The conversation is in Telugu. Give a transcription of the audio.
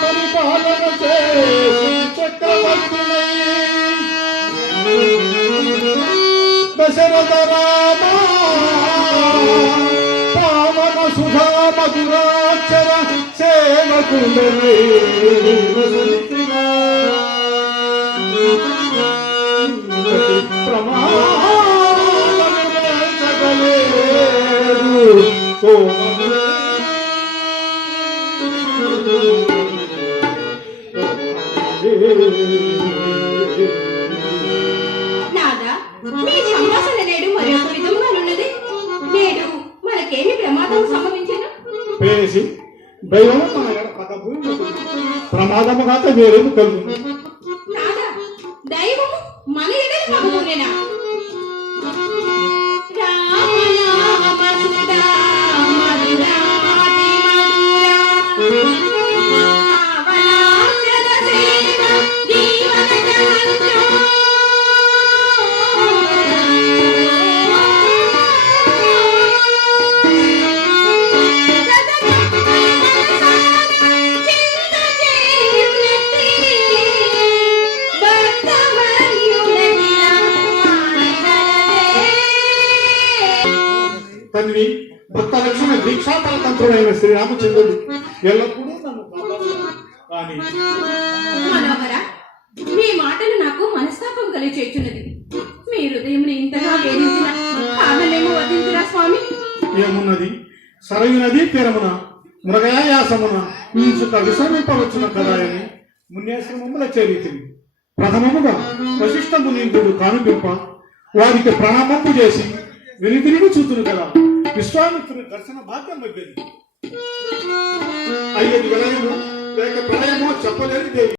పరిపాలన చేసి చక్రవర్తినై దశరథ రామ పావన సుధా మధురాక్షర సేవకుడై నాదా మీ సంభాషణ నేడు మరొక విధముగానున్నది. నేడు మనకేమి ప్రమాదం సంభవించను? పేసి దైవము తన పదభూమి ప్రమాదము కాక వేరేము కలుగును. నాదా దైవము మన ఎడల మగమునేనా? తండ్రి భక్త లక్ష్మణ దీక్షాపర తంత్రుడైన శ్రీరామచంద్రుడు ఎల్లప్పుడూ నన్ను కాపాడుతాడు. కానీ మనోహర, మీ మాటలు నాకు మనస్తాపం కలిచేస్తున్నది. మీ హృదయంని ఇంతగా వేధించిన కాదనేమో వదిలిరా స్వామి. ఏమున్నది? సరయు నది తీరమున మృగయాసమున ఇంచుక విశ్రమింపవచ్చున కదా అని మున్యాశ్రమముల చేరితిని. ప్రథమముగా వశిష్ఠ మునీంద్రుడు కానుపింప వారికి ప్రణామము చేసి వెనుతిరిగి చూతును కదా విశ్వామిత్రుని దర్శన భాగ్యం మధ్యది. అయ్యది విలయము లేక ప్రళయమో చెప్పలేని దేవి.